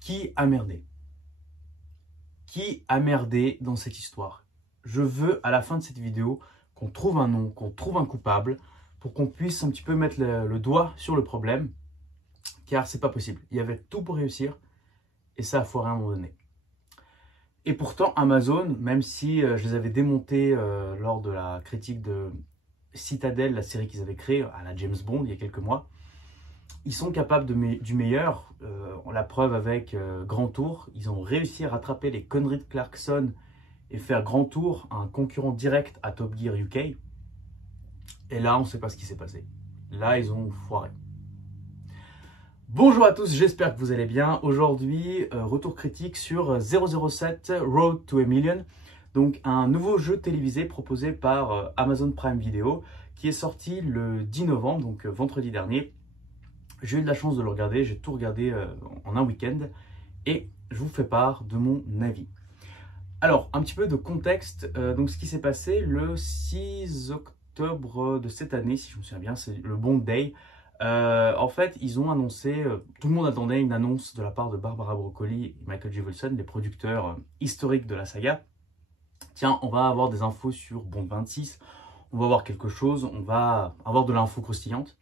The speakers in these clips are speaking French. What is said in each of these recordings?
Qui a merdé? Qui a merdé dans cette histoire? Je veux à la fin de cette vidéo qu'on trouve un nom, qu'on trouve un coupable pour qu'on puisse un petit peu mettre le doigt sur le problème, car c'est pas possible. Il y avait tout pour réussir et ça a foiré à un moment donné. Et pourtant Amazon, même si je les avais démontés lors de la critique de Citadel, la série qu'ils avaient créée à la James Bond il y a quelques mois, ils sont capables du meilleur. La preuve avec Grand Tour, ils ont réussi à rattraper les conneries de Clarkson et faire Grand Tour un concurrent direct à Top Gear UK. Et là, on ne sait pas ce qui s'est passé. Là, ils ont foiré. Bonjour à tous, j'espère que vous allez bien. Aujourd'hui, retour critique sur 007 Road to a Million. Donc un nouveau jeu télévisé proposé par Amazon Prime Video qui est sorti le 10 novembre, donc vendredi dernier. J'ai eu de la chance de le regarder, j'ai tout regardé en un week-end et je vous fais part de mon avis. Alors, un petit peu de contexte. Donc ce qui s'est passé le 6 octobre de cette année, si je me souviens bien, c'est le Bond Day. En fait, ils ont annoncé, tout le monde attendait une annonce de la part de Barbara Broccoli et Michael J. Wilson, les producteurs historiques de la saga. Tiens, on va avoir des infos sur Bond 26, on va avoir quelque chose, on va avoir de l'info croustillante.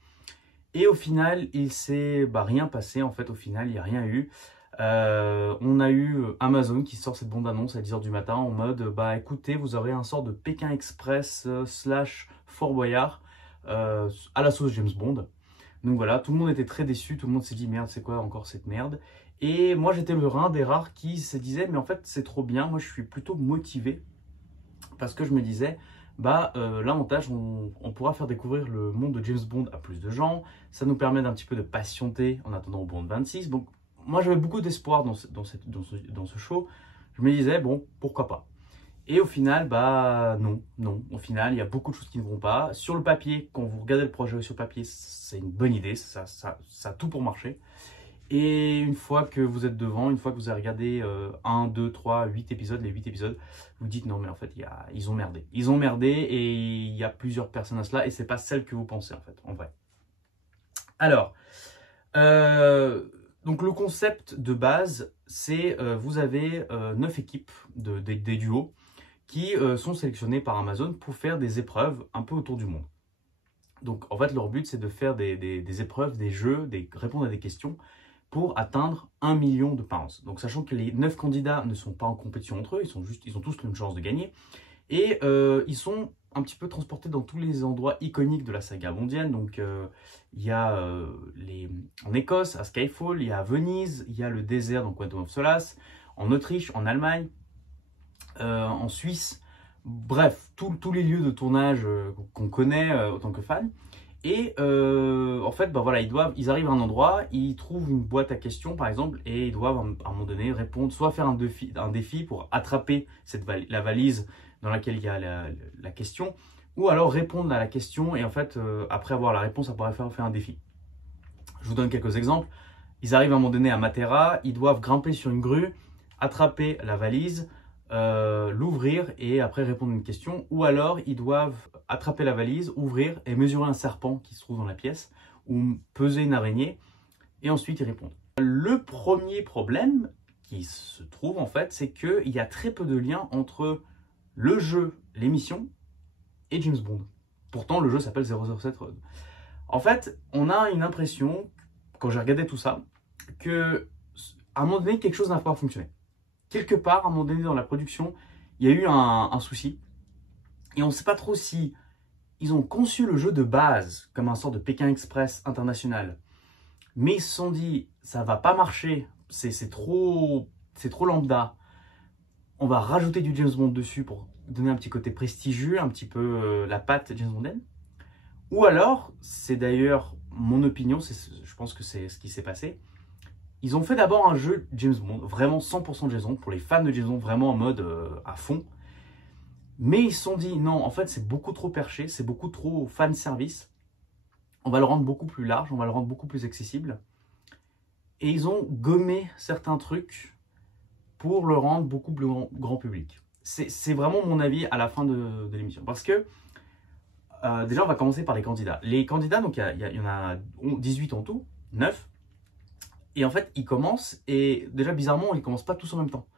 Et au final, il s'est rien passé, en fait, au final, il n'y a rien eu. On a eu Amazon qui sort cette bande-annonce à 10 h du matin en mode, bah écoutez, vous aurez un sort de Pékin Express slash Fort Boyard à la sauce James Bond. Donc voilà, tout le monde était très déçu, tout le monde s'est dit merde, c'est quoi encore cette merde? Et moi j'étais l'un des rares qui se disait mais en fait c'est trop bien, moi je suis plutôt motivé parce que je me disais bah l'avantage on pourra faire découvrir le monde de James Bond à plus de gens, ça nous permet d'un petit peu de patienter en attendant Bond 26. Donc moi j'avais beaucoup d'espoir dans ce show, je me disais bon pourquoi pas. Et au final, bah non. Au final, il y a beaucoup de choses qui ne vont pas. Sur le papier, quand vous regardez le projet sur le papier, c'est une bonne idée, ça a tout pour marcher. Et une fois que vous êtes devant, une fois que vous avez regardé 1, 2, 3, 8 épisodes, les 8 épisodes, vous dites non mais en fait, ils ont merdé. Ils ont merdé et il y a plusieurs personnes à cela et c'est pas celle que vous pensez en fait, en vrai. Alors, donc le concept de base, c'est vous avez 9 équipes des duos qui sont sélectionnés par Amazon pour faire des épreuves un peu autour du monde. Donc en fait leur but c'est de faire des épreuves, des jeux, répondre à des questions pour atteindre 1 million de pounds. Donc sachant que les 9 candidats ne sont pas en compétition entre eux, ils ont tous une chance de gagner. Et ils sont un petit peu transportés dans tous les endroits iconiques de la saga mondiale. Donc il y a en Écosse, à Skyfall, il y a à Venise, il y a le désert dans Quantum of Solace, en Autriche, en Allemagne, en Suisse, bref, tous les lieux de tournage qu'on connaît autant que fan. Et en fait, bah voilà, ils arrivent à un endroit, ils trouvent une boîte à questions par exemple, et ils doivent à un moment donné répondre, soit faire un défi pour attraper la valise dans laquelle il y a la question, ou alors répondre à la question et en fait, après avoir la réponse, après faire un défi. Je vous donne quelques exemples. Ils arrivent à un moment donné à Matera, ils doivent grimper sur une grue, attraper la valise, l'ouvrir et après répondre à une question, ou alors ils doivent attraper la valise, ouvrir et mesurer un serpent qui se trouve dans la pièce ou peser une araignée et ensuite y répondre. Le premier problème qui se trouve en fait, c'est qu'il y a très peu de liens entre le jeu, l'émission et James Bond. Pourtant le jeu s'appelle 007 Road. En fait, on a une impression, quand j'ai regardé tout ça, que à un moment donné quelque chose n'a pas fonctionné. Quelque part, à un moment donné dans la production, il y a eu un souci. Et on ne sait pas trop si ils ont conçu le jeu de base comme un sort de Pékin Express international. Mais ils se sont dit, ça va pas marcher, c'est trop lambda. On va rajouter du James Bond dessus pour donner un petit côté prestigieux, un petit peu la patte James Bondienne. Ou alors, c'est d'ailleurs mon opinion, je pense que c'est ce qui s'est passé. Ils ont fait d'abord un jeu James Bond, vraiment 100% James Bond, pour les fans de James Bond, vraiment en mode à fond. Mais ils se sont dit, non, en fait, c'est beaucoup trop perché, c'est beaucoup trop fan service. On va le rendre beaucoup plus large, on va le rendre beaucoup plus accessible. Et ils ont gommé certains trucs pour le rendre beaucoup plus grand public. C'est vraiment mon avis à la fin de l'émission. Parce que, déjà, on va commencer par les candidats. Les candidats, donc il y en a 18 en tout, 9. Et en fait, ils commencent, et déjà bizarrement, ils commencent pas tous en même temps.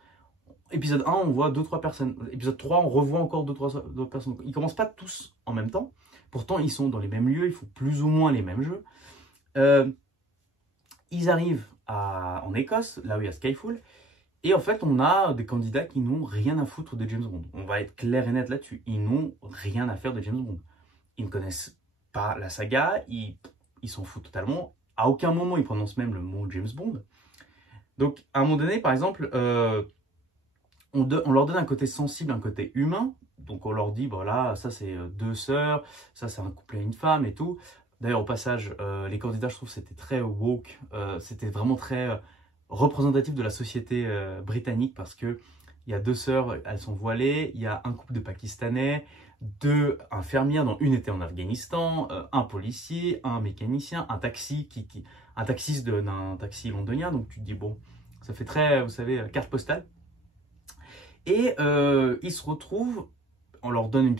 Épisode 1, on voit 2-3 personnes. Épisode 3, on revoit encore 2-3 personnes. Ils commencent pas tous en même temps. Pourtant, ils sont dans les mêmes lieux, ils font plus ou moins les mêmes jeux. Ils arrivent en Écosse, là où il y a Skyfall. Et en fait, on a des candidats qui n'ont rien à foutre de James Bond. On va être clair et net là-dessus. Ils n'ont rien à faire de James Bond. Ils ne connaissent pas la saga, ils s'en foutent totalement. À aucun moment, ils prononcent même le mot James Bond. Donc, à un moment donné, par exemple, on leur donne un côté sensible, un côté humain. Donc, on leur dit, voilà, ça c'est 2 sœurs, ça c'est un couple et une femme et tout. D'ailleurs, au passage, les candidats, je trouve, c'était très woke. C'était vraiment très représentatif de la société britannique parce que il y a 2 sœurs, elles sont voilées. Il y a un couple de Pakistanais, 2 infirmières, dont une était en Afghanistan, un policier, un mécanicien, un taxi, un taxiste d'un taxi londonien. Donc, tu te dis, bon, ça fait très, vous savez, carte postale. Et ils se retrouvent, on leur donne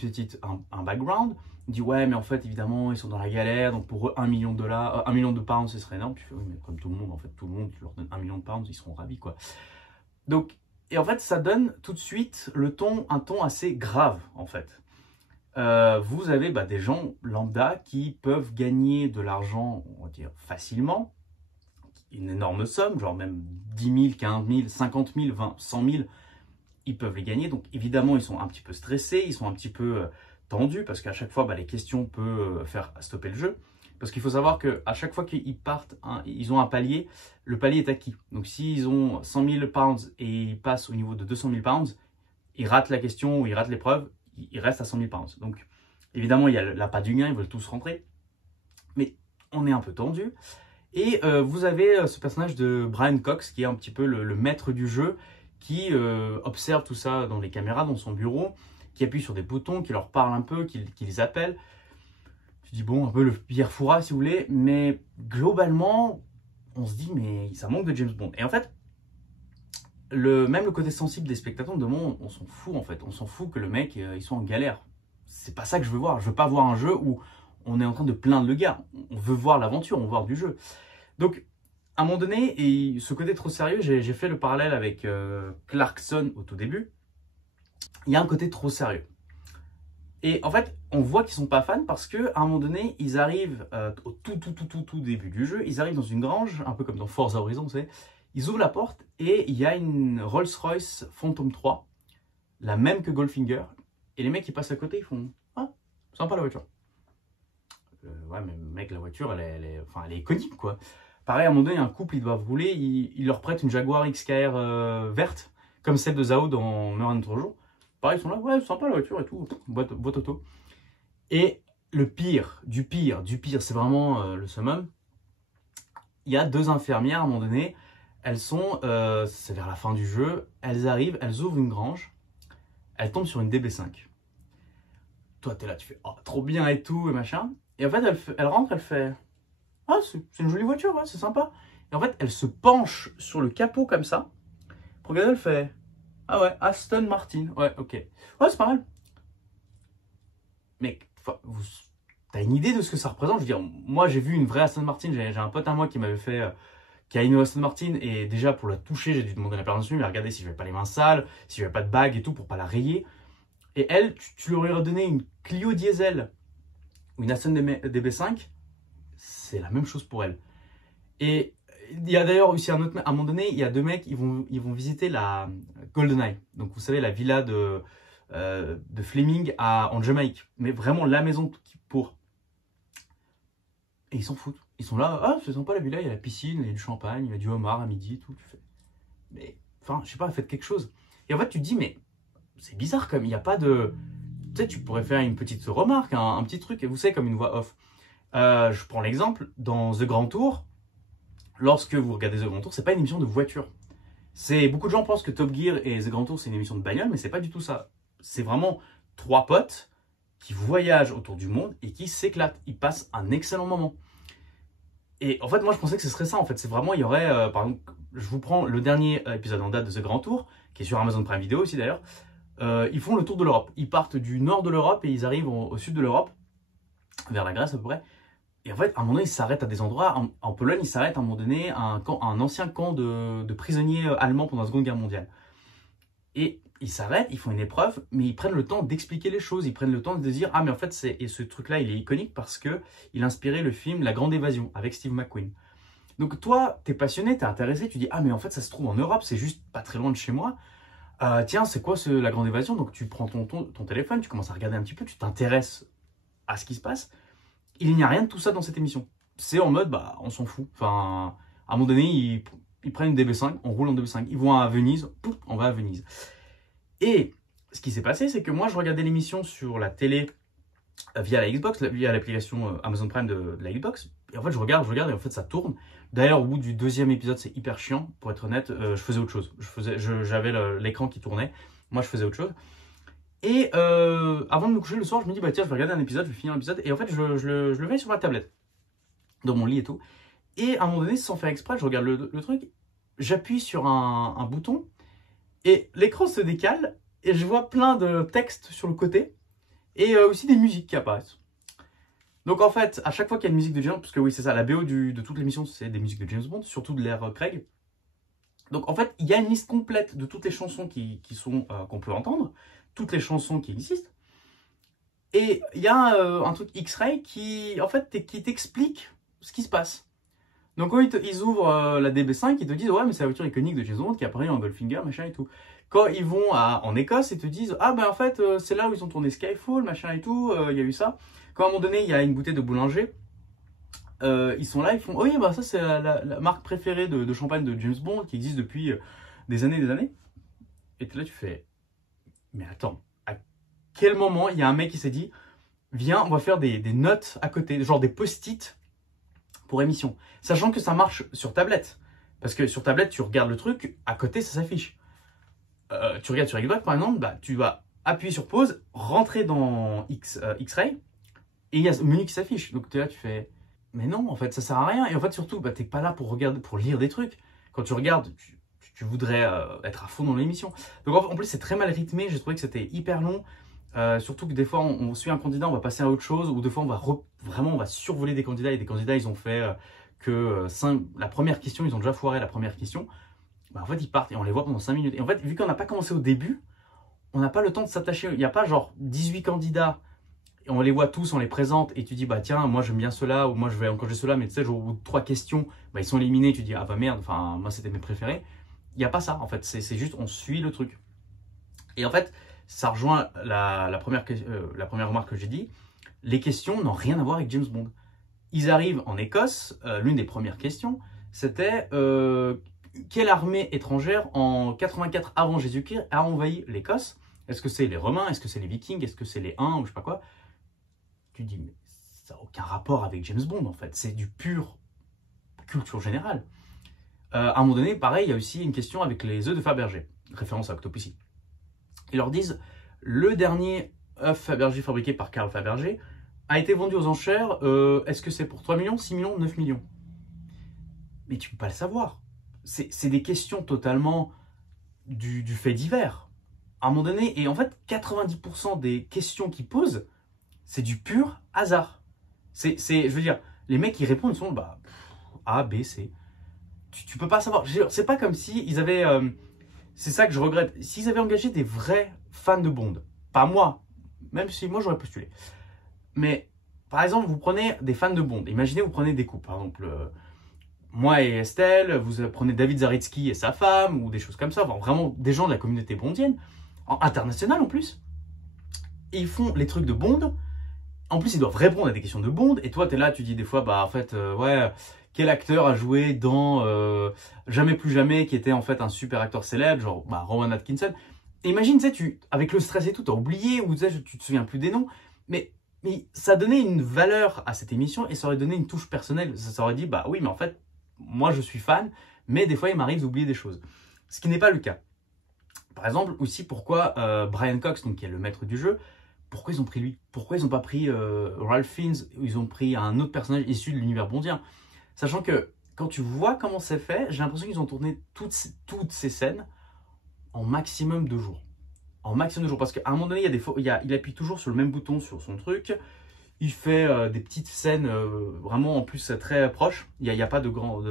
un background. On dit ouais, mais en fait, évidemment, ils sont dans la galère, donc pour eux, $1 million, 1 million de pounds, ce serait énorme. Puis, oui, mais comme tout le monde, en fait, tout le monde, tu leur donnes 1 million de pounds, ils seront ravis, quoi. Donc, et en fait, ça donne tout de suite un ton assez grave, en fait. Vous avez des gens lambda qui peuvent gagner de l'argent, on va dire, facilement, une énorme somme, genre même 10 000, 15 000, 50 000, 20, 100 000, ils peuvent les gagner. Donc évidemment, ils sont un petit peu stressés, ils sont un petit peu tendus, parce qu'à chaque fois, les questions peuvent faire stopper le jeu. Parce qu'il faut savoir qu'à chaque fois qu'ils partent, ils ont un palier, le palier est acquis. Donc s'ils ont 100 000 pounds et ils passent au niveau de 200 000 pounds, ils ratent la question ou ils ratent l'épreuve, ils restent à 100 000 pounds. Donc évidemment, il y a l'appât du gain, ils veulent tous rentrer. Mais on est un peu tendu. Et vous avez ce personnage de Brian Cox, qui est un petit peu le maître du jeu, qui observe tout ça dans les caméras, dans son bureau, qui appuie sur des boutons, qui leur parle un peu, qui les appelle. Je dis bon, un peu le Pierre Fouras si vous voulez, mais globalement, on se dit mais ça manque de James Bond. Et en fait, même le côté sensible des spectateurs de monde, on s'en fout en fait. On s'en fout que le mec, il soit en galère. C'est pas ça que je veux voir. Je veux pas voir un jeu où on est en train de plaindre le gars. On veut voir l'aventure, on veut voir du jeu. Donc, à un moment donné, et ce côté trop sérieux, j'ai fait le parallèle avec Clarkson au tout début. Il y a un côté trop sérieux. Et en fait, on voit qu'ils sont pas fans parce qu'à un moment donné, ils arrivent au tout début du jeu. Ils arrivent dans une grange, un peu comme dans Forza Horizon, vous savez. Ils ouvrent la porte et il y a une Rolls-Royce Phantom 3, la même que Goldfinger. Et les mecs qui passent à côté, ils font « Ah, sympa la voiture ». Ouais, mais mec, la voiture, elle est iconique, quoi. Pareil, à un moment donné, un couple, ils doivent rouler, ils leur prêtent une Jaguar XKR verte, comme celle de Zao dans Meurt un autre jour. Pareil, ils sont là, ouais, sympa la voiture et tout, boîte auto. Et le pire, du pire, c'est vraiment le summum. Il y a 2 infirmières, à un moment donné, elles sont, c'est vers la fin du jeu, elles arrivent, elles ouvrent une grange, elles tombent sur une DB5. Toi, t'es là, tu fais, oh, trop bien et tout, et machin. Et en fait, elle rentre, elle fait, ah, c'est une jolie voiture, ouais, c'est sympa. Et en fait, elle se penche sur le capot comme ça. Pour regarder, elle fait, ah ouais, Aston Martin, ouais, ok. Ouais, c'est pas mal. Mais, t'as une idée de ce que ça représente? Je veux dire, moi, j'ai vu une vraie Aston Martin. J'ai un pote à moi qui m'avait fait, qui a une Aston Martin. Et déjà, pour la toucher, j'ai dû demander la permission. Il a regardé si j'avais pas les mains sales, si j'avais pas de bague et tout, pour pas la rayer. Et elle, tu lui aurais redonné une Clio diesel ou une Aston DB5, c'est la même chose pour elle. Et il y a d'ailleurs aussi à un moment donné, il y a 2 mecs, ils vont visiter la GoldenEye. Donc vous savez, la villa de Fleming en Jamaïque. Mais vraiment la maison pour. Et ils s'en foutent. Ils sont là, ah c'est sympa la villa, il y a la piscine, il y a du champagne, il y a du homard à midi, tout. Tu fais. Mais, enfin, je sais pas, faites quelque chose. Et en fait, tu te dis, mais c'est bizarre comme il n'y a pas de... Tu sais, tu pourrais faire une petite remarque, un petit truc, et vous savez, comme une voix off. Je prends l'exemple, dans The Grand Tour, lorsque vous regardez The Grand Tour, c'est pas une émission de voiture. Beaucoup de gens pensent que Top Gear et The Grand Tour, c'est une émission de bagnole, mais c'est pas du tout ça. C'est vraiment 3 potes qui voyagent autour du monde et qui s'éclatent. Ils passent un excellent moment. Et en fait, moi, je pensais que ce serait ça. En fait, c'est vraiment, il y aurait, par exemple, je vous prends le dernier épisode en date de The Grand Tour, qui est sur Amazon Prime Video aussi d'ailleurs. Ils font le tour de l'Europe. Ils partent du nord de l'Europe et ils arrivent au sud de l'Europe, vers la Grèce à peu près. Et en fait, à un moment donné, ils s'arrêtent à des endroits. En Pologne, ils s'arrêtent à un moment donné à un ancien camp de prisonniers allemands pendant la Seconde Guerre mondiale. Et ils s'arrêtent, ils font une épreuve, mais ils prennent le temps d'expliquer les choses. Ils prennent le temps de dire, ah mais en fait, et ce truc-là, il est iconique parce que il a inspiré le film La Grande Évasion avec Steve McQueen. Donc toi, t'es passionné, t'es intéressé, tu dis, ah mais en fait, ça se trouve en Europe, c'est juste pas très loin de chez moi. Tiens, c'est quoi La Grande Évasion? Donc tu prends ton téléphone, tu commences à regarder un petit peu, tu t'intéresses à ce qui se passe. Il n'y a rien de tout ça dans cette émission. C'est en mode, bah, on s'en fout. Enfin, à un moment donné, ils prennent une DB5, on roule en DB5. Ils vont à Venise, pouf, on va à Venise. Et ce qui s'est passé, c'est que moi, je regardais l'émission sur la télé via la Xbox, via l'application Amazon Prime de la Xbox. Et en fait, je regarde, et en fait, ça tourne. D'ailleurs, au bout du deuxième épisode, c'est hyper chiant, pour être honnête. Je faisais autre chose. J'avais l'écran qui tournait. Moi, je faisais autre chose. Et avant de me coucher le soir, je me dis, bah tiens, je vais regarder un épisode, je vais finir l'épisode. Et en fait, je le mets sur ma tablette, dans mon lit et tout. Et à un moment donné, sans faire exprès, je regarde le truc, j'appuie sur un bouton, et l'écran se décale, et je vois plein de textes sur le côté, et aussi des musiques qui apparaissent. Donc en fait, à chaque fois qu'il y a une musique de James Bond, parce que oui, c'est ça, la BO de toute l'émission, c'est des musiques de James Bond, surtout de l'ère Craig. Donc en fait, il y a une liste complète de toutes les chansons qu'on peut entendre, toutes les chansons qui existent. Et il y a un truc X-Ray qui, en fait, qui t'explique ce qui se passe. Donc quand ils ouvrent la DB5, ils te disent, ouais, mais c'est la voiture iconique de James Bond qui apparaît en Goldfinger, machin et tout. Quand ils vont en Écosse, ils te disent, ah ben en fait, c'est là où ils ont tourné Skyfall, machin et tout, il y a eu ça. Quand à un moment donné, il y a une bouteille de boulanger, ils sont là, ils font, oh oui, bah ça c'est la marque préférée de champagne de James Bond qui existe depuis des années et des années. Et là, tu fais, mais attends, à quel moment il y a un mec qui s'est dit, viens, on va faire des notes à côté, genre des post-it pour émission. Sachant que ça marche sur tablette. Parce que sur tablette, tu regardes le truc, à côté, ça s'affiche. Tu regardes sur Xbox, par exemple, bah, tu vas appuyer sur pause, rentrer dans X-Ray, et il y a ce menu qui s'affiche. Donc là, tu fais, mais non, en fait, ça sert à rien. Et en fait, surtout, bah, t'es pas là pour regarder, pour lire des trucs. Quand tu regardes, tu voudrais être à fond dans l'émission. Donc en plus, c'est très mal rythmé. J'ai trouvé que c'était hyper long. Surtout que des fois, on suit un candidat, on va passer à autre chose, ou des fois, on va survoler des candidats, et des candidats, ils ont fait la première question, ils ont déjà foiré la première question. Bah, en fait, ils partent et on les voit pendant 5 minutes. Et en fait, vu qu'on n'a pas commencé au début, on n'a pas le temps de s'attacher. Il n'y a pas genre 18 candidats, et on les voit tous, on les présente, et tu dis, bah tiens, moi j'aime bien ceux-là, ou moi je vais encourager ceux-là, mais tu sais, genre, au bout de 3 questions, bah, ils sont éliminés, tu dis, ah bah merde, enfin, moi c'était mes préférés. Il n'y a pas ça, en fait, c'est juste, on suit le truc. Et en fait, ça rejoint la première remarque que j'ai dit. Les questions n'ont rien à voir avec James Bond. Ils arrivent en Écosse. L'une des premières questions, c'était quelle armée étrangère en 84 avant Jésus-Christ a envahi l'Écosse? Est-ce que c'est les Romains? Est-ce que c'est les Vikings? Est-ce que c'est les Huns? Ou je sais pas quoi. Tu dis, mais ça n'a aucun rapport avec James Bond en fait. C'est du pur culture générale. À un moment donné, pareil, il y a aussi une question avec les œufs de Fabergé. Référence à Octopussy. Ils leur disent, le dernier œuf Fabergé fabriqué par Carl Fabergé a été vendu aux enchères, est-ce que c'est pour 3 millions, 6 millions, 9 millions? Mais tu ne peux pas le savoir. C'est des questions totalement du fait divers. À un moment donné, et en fait, 90% des questions qu'ils posent, c'est du pur hasard. Je veux dire, les mecs qui répondent sont bah, A, B, C. Tu peux pas savoir. C'est pas comme si ils avaient... c'est ça que je regrette. S'ils avaient engagé des vrais fans de Bond, pas moi, même si moi j'aurais postulé. Mais par exemple, vous prenez des fans de Bond. Imaginez, vous prenez des couples. Par exemple, moi et Estelle, vous prenez David Zaritsky et sa femme, ou des choses comme ça. Enfin, vraiment des gens de la communauté bondienne, internationale en plus. Et ils font les trucs de Bond. En plus, ils doivent répondre à des questions de Bond. Et toi, tu es là, tu dis des fois, bah en fait, ouais, quel acteur a joué dans Jamais plus jamais, qui était en fait un super acteur célèbre, genre bah, Rowan Atkinson. Et imagine, tu sais, avec le stress et tout, tu as oublié, ou tu sais, tu te souviens plus des noms. Mais ça donnait une valeur à cette émission et ça aurait donné une touche personnelle. Ça aurait dit, bah oui, mais en fait, moi je suis fan, mais des fois il m'arrive d'oublier des choses. Ce qui n'est pas le cas. Par exemple, aussi pourquoi Brian Cox, donc, qui est le maître du jeu, pourquoi ils ont pris lui? Pourquoi ils n'ont pas pris Ralph Fiennes, ou ils ont pris un autre personnage issu de l'univers bondien? Sachant que quand tu vois comment c'est fait, j'ai l'impression qu'ils ont tourné toutes ces scènes en maximum 2 jours. En maximum 2 jours. Parce qu'à un moment donné, il appuie toujours sur le même bouton sur son truc. Il fait des petites scènes vraiment en plus très proches. Il y a pas de grand...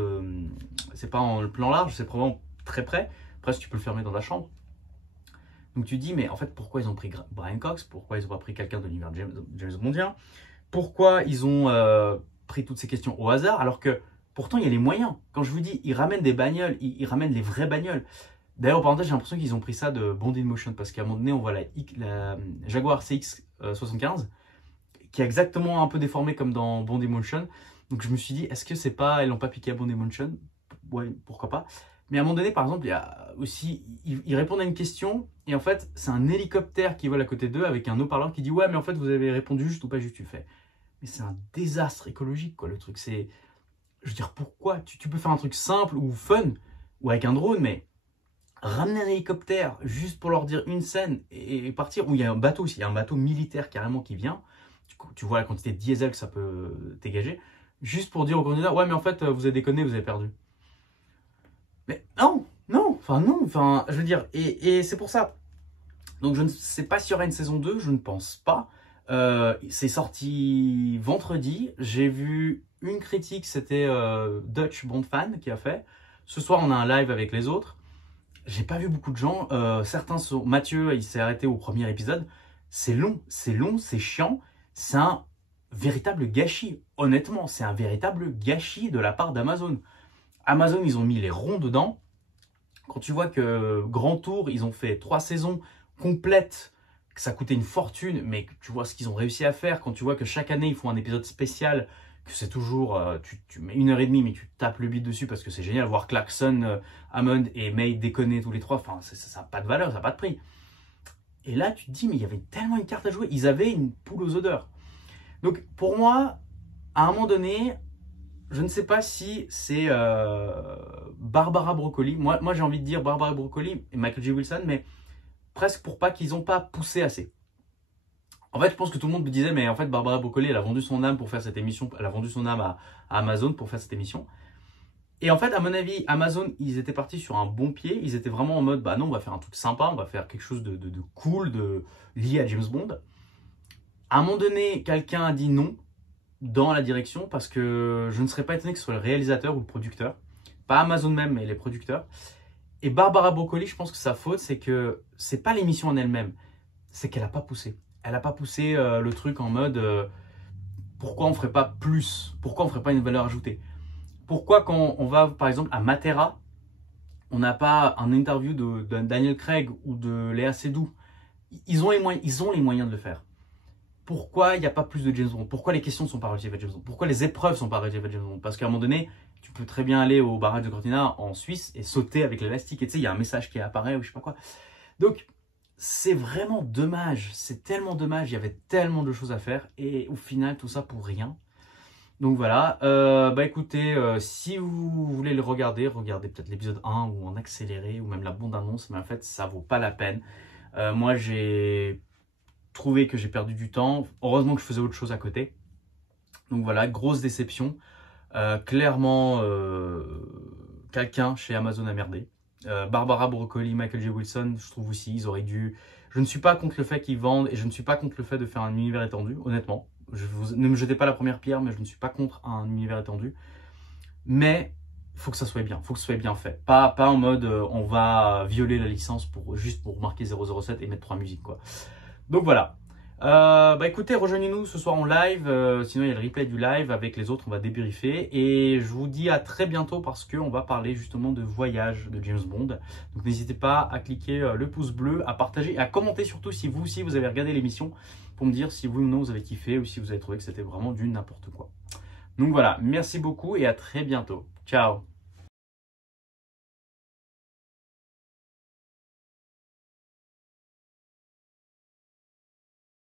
c'est pas en plan large, c'est vraiment très près. Presque tu peux le fermer dans ta chambre. Donc tu dis, mais en fait, pourquoi ils ont pris Brian Cox? Pourquoi ils ont pas pris quelqu'un de l'univers James Bondien? Pourquoi ils ont pris toutes ces questions au hasard? Alors que pourtant, il y a les moyens. Quand je vous dis, ils ramènent des bagnoles, ils ramènent les vraies bagnoles. D'ailleurs, par exemple, j'ai l'impression qu'ils ont pris ça de Bond in Motion. Parce qu'à un moment donné, on voit la Jaguar CX-75 qui est exactement un peu déformée comme dans Bond in Motion. Donc je me suis dit, est-ce que c'est pas, ils l'ont pas piqué à Bond in Motion? Ouais, pourquoi pas. Mais à un moment donné, par exemple, il y a aussi, ils répondent à une question et en fait, c'est un hélicoptère qui vole à côté d'eux avec un haut-parleur qui dit ouais, mais en fait, vous avez répondu juste ou pas juste, tu fais. Mais c'est un désastre écologique, quoi, le truc. C'est, je veux dire, pourquoi tu peux faire un truc simple ou fun ou avec un drone, mais ramener un hélicoptère juste pour leur dire une scène et partir. Ou il y a un bateau aussi, il y a un bateau militaire carrément qui vient. Tu vois la quantité de diesel que ça peut dégager, juste pour dire au candidat ouais, mais en fait, vous avez déconné, vous avez perdu. Mais non, je veux dire, et c'est pour ça. Donc je ne sais pas s'il y aura une saison 2, je ne pense pas. C'est sorti vendredi, j'ai vu une critique, c'était Dutch Bond Fan qui a fait. Ce soir on a un live avec les autres. J'ai pas vu beaucoup de gens, certains sont... Mathieu, il s'est arrêté au premier épisode. C'est long, c'est chiant, c'est un véritable gâchis. Honnêtement, c'est un véritable gâchis de la part d'Amazon. Amazon, ils ont mis les ronds dedans. Quand tu vois que Grand Tour, ils ont fait 3 saisons complètes, que ça coûtait une fortune, mais que tu vois ce qu'ils ont réussi à faire, quand tu vois que chaque année, ils font un épisode spécial, que c'est toujours, tu mets 1h30, mais tu tapes le beat dessus parce que c'est génial, voir Clarkson, Hammond et May déconner tous les trois, enfin, ça n'a pas de valeur, ça n'a pas de prix. Et là, tu te dis, mais il y avait tellement une carte à jouer, ils avaient une poule aux odeurs. Donc, pour moi, à un moment donné, je ne sais pas si c'est Barbara Broccoli. Moi j'ai envie de dire Barbara Broccoli et Michael J. Wilson, mais presque pour pas qu'ils n'ont pas poussé assez. En fait, je pense que tout le monde me disait, mais en fait, Barbara Broccoli, elle a vendu son âme pour faire cette émission. Elle a vendu son âme à Amazon pour faire cette émission. Et en fait, à mon avis, Amazon, ils étaient partis sur un bon pied. Ils étaient vraiment en mode, bah non, on va faire un truc sympa, on va faire quelque chose de cool, lié à James Bond. À un moment donné, quelqu'un a dit non dans la direction parce que je ne serais pas étonné que ce soit le réalisateur ou le producteur. Pas Amazon même, mais les producteurs. Et Barbara Broccoli, je pense que sa faute, c'est que c'est pas l'émission en elle-même, c'est qu'elle n'a pas poussé. Elle n'a pas poussé le truc en mode pourquoi on ne ferait pas plus? Pourquoi on ne ferait pas une valeur ajoutée? Pourquoi quand on va par exemple à Matera, on n'a pas un interview de Daniel Craig ou de Léa Seydoux? Ils ont les moyens de le faire. Pourquoi il n'y a pas plus de James Bond? Pourquoi les questions ne sont pas relatives à James Bond? Pourquoi les épreuves ne sont pas relatives à James Bond? Parce qu'à un moment donné, tu peux très bien aller au barrage de Cortina en Suisse et sauter avec l'élastique. Et tu sais, il y a un message qui apparaît ou je sais pas quoi. Donc, c'est vraiment dommage. C'est tellement dommage. Il y avait tellement de choses à faire. Et au final, tout ça pour rien. Donc voilà. Bah écoutez, si vous voulez le regarder, regardez peut-être l'épisode 1 ou en accéléré ou même la bande-annonce. Mais en fait, ça vaut pas la peine. Moi, j'ai trouvé que j'ai perdu du temps. Heureusement que je faisais autre chose à côté. Donc voilà, grosse déception. Clairement, quelqu'un chez Amazon a merdé. Barbara Broccoli, Michael J. Wilson, je trouve aussi, ils auraient dû... Je ne suis pas contre le fait qu'ils vendent et je ne suis pas contre le fait de faire un univers étendu, honnêtement. Ne me jetez pas la première pierre, mais je ne suis pas contre un univers étendu. Mais il faut que ça soit bien, il faut que ce soit bien fait. Pas en mode on va violer la licence juste pour marquer 007 et mettre 3 musiques, quoi. Donc voilà. Bah écoutez, rejoignez-nous ce soir en live, sinon il y a le replay du live avec les autres, on va débriefer et je vous dis à très bientôt parce qu'on va parler justement de voyage de James Bond. Donc n'hésitez pas à cliquer le pouce bleu, à partager et à commenter surtout si vous aussi vous avez regardé l'émission pour me dire si vous ou non vous avez kiffé ou si vous avez trouvé que c'était vraiment du n'importe quoi. Donc voilà, merci beaucoup et à très bientôt. Ciao.